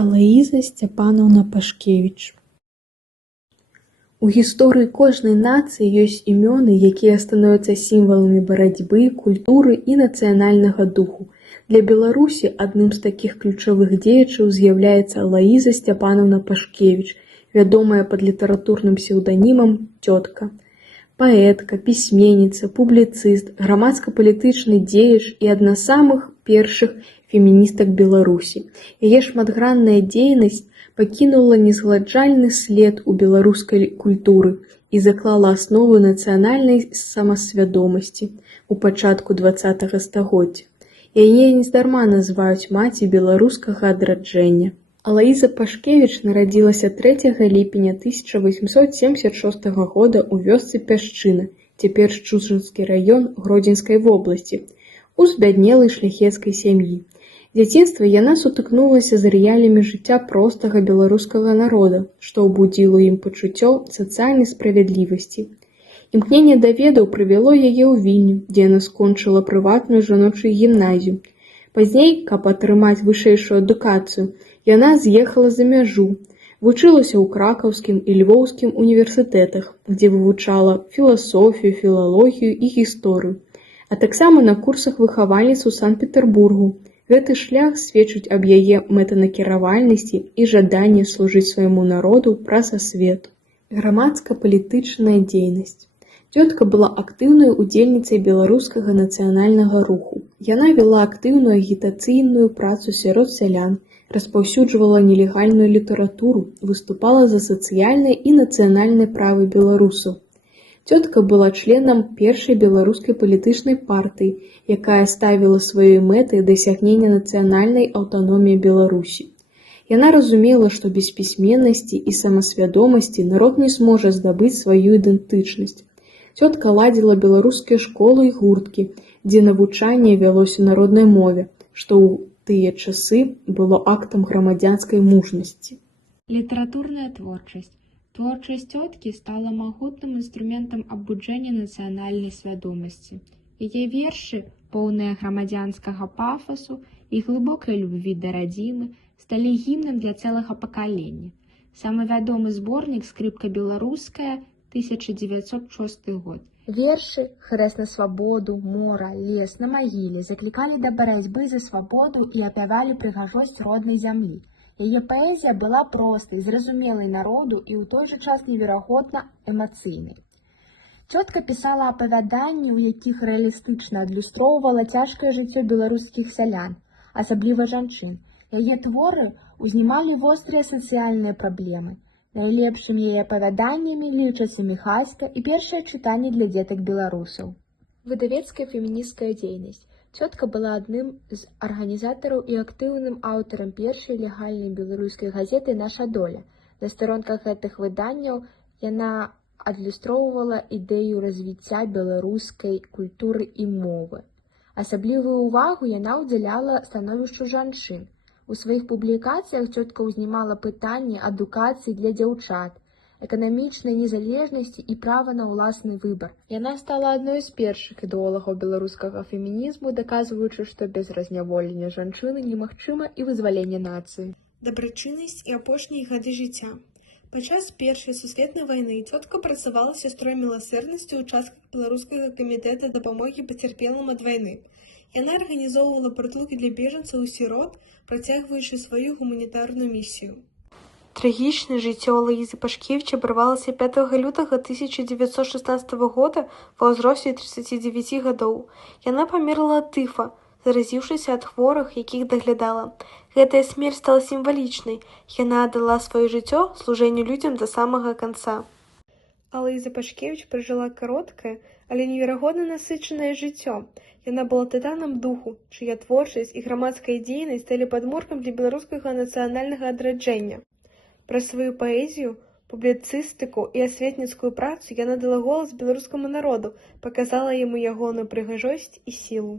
Алаіза Сцяпанаўна Пашкевіч. У гісторыі кожнай нацыі ёсць імёны, якія становяцца сімваламі барацьбы, культуры і нацыянальнага духу. Для Беларусі адным з такіх ключавых дзеячаў з'яўляецца Алаіза Сцяпанаўна Пашкевіч, вядомая пад літаратурным псеўданімам «Цётка». Паэтка, пісьменніца, публіцыст, грамадска-палітычны дзеяч і адна з самых першых феміністак Беларусі. Яе шматгранная дзейнасць пакінула незгладжальны след у беларускай культуры і заклала аснову нацыянальнай самасвядомасці у пачатку 20-го стагоддзя. Яе нездарма называюць маці беларускага адраджэння. Алаіза Пашкевіч нарадзілася 3 ліпеня 1876 года ў вёсцы Пясчына, цяпер Шчучынскі раён Гродзенскай вобласці, у збяднелай шляхецкай сям'і. Дзяцінства яна сутыкнулася з рэаліямі жыцця простага беларускага народа, што ўбудзіла ім пачуццё сацыяльнай справядлівасці. Імкненне да ведаў прывяло яе ў Вільню, дзе яна скончыла прыватную жаночую гімназію. Пазней, каб атрымаць вышэйшую адукацыю, яна з'ехала за мяжу, вучылася ў кракаўскім і львоўскім універсітэтах, дзе вывучала філасофію, філалогію і гісторыю, а таксама на курсах выхавальніц у Санкт-Петербургу. Гэты шлях сведчыць аб яе мэтанакіравальнасці і жаданні служыць свайму народу праз асвету. Грамадска-палітычная дзейнасць. Цётка была актыўнай удзельніцай беларускага нацыянальнага руху. Яна вела актыўную агітацыйную працу сярод сялян, распаўсюджвала нелегальную літаратуру, выступала за сацыяльныя і нацыянальныя правы беларусаў. Цётка была членам першай беларускай палітычнай партыі, якая ставіла сваёй мэтай дасягнення нацыянальнай аўтаноміі Беларусі. Яна разумела, што без пісьменнасці і самасвядомасці народ не зможа здабыць сваю ідэнтычнасць. Цётка ладзіла беларускія школы і гурткі, дзе навучанне вялося на роднай мове, што ў тыя часы было актам грамадзянскай мужнасці. Літаратурная творчасць. Творчасць цёткі стала магутным інструментам абуджэння нацыянальнай свядомасці. Яе вершы, поўныя грамадзянскага пафасу і глыбокай любві да радзімы, сталі гімнам для цэлага пакалення. Самы вядомы зборнік «Скрыпка беларуская» 1906 год. Вершы «Хрэст на свабоду», «Мора», «Лес на магіле» заклікалі да барацьбы за свабоду і апявалі прыгажосць роднай зямлі. Яе паэзія была простай, зразумелай народу і ў той жа час неверагодна эмацыйнай. Цётка пісала апавяданні, у якіх рэалістычна адлюстроўвала цяжкае жыццё беларускіх сялян, асабліва жанчын. Яе творы ўзнімалі вострыя сацыяльныя праблемы. Найлепшымі яе апавяданнямі лічацца «Міхаська» і першае чытанне для дзетак беларусаў. Выдавецкая фемінісцкая дзейнасць. Цётка была адным з арганізатараў і актыўным аўтарам першай легальнай беларускай газеты «Наша доля». На старонках гэтых выданняў яна адлюстроўвала ідэю развіцця беларускай культуры і мовы. Асаблівую ўвагу яна ўдзяляла становішчу жанчын. У сваіх публікацыях цётка ўзнімала пытанні адукацыі для дзяўчат, эканамічнай незалежнасці і права на ўласны выбар. Яна стала адной з першых ідэолагаў беларускага фемінізму, даказваючы, што без разняволення жанчыны немагчыма і вызваленне нацыі. Дабрачыннасць і апошнія гады жыцця. Падчас Першай сусветнай вайны цётка працавала сястрой міласэрнасці ў частках беларускага камітэта дапамогі пацярпелым ад вайны. Яна арганізоўвала прытулкі для бежанцаў і сірот, працягваючы сваю гуманітарную місію. Трагічнае жыццё Алаізы Пашкевіч абарвалася 5 лютага 1916 года ва ўзросце 39 гадоў. Яна памерла ад тыфа, заразіўшыся ад хворых, якіх даглядала. Гэтая смерць стала сімвалічнай. Яна аддала сваё жыццё служэнню людзям да самага канца. Алаіза Пашкевіч пражыла кароткае, але неверагодна насычанае жыццё. Яна была тытанам духу, чыя творчасць і грамадская дзейнасць сталі падмуркам для беларускага нацыянальнага адраджэння. Праз сваю паэзію, публіцыстыку і асветніцкую працу яна дала голас беларускаму народу, паказала яму ягоную прыгажосць і сілу.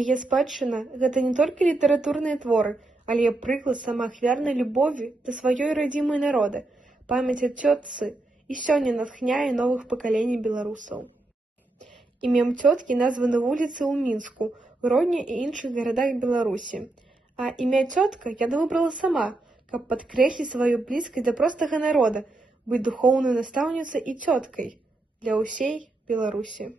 Яе спадчына – гэта не толькі літаратурныя творы, але і прыклад самаахвярнай любові да сваёй радзімы народа. Памяць аб цётцы і сёння натхняе новых пакалений беларусаў. Імем цёткі названы вуліцы ў Мінску, Гродні і іншых гарадах Беларусі. А імя цётка яна выбрала сама, каб падкрэсліць сваю блізкасць да простага народа, быць духоўнай настаўніцай і цёткай для ўсей Беларусі.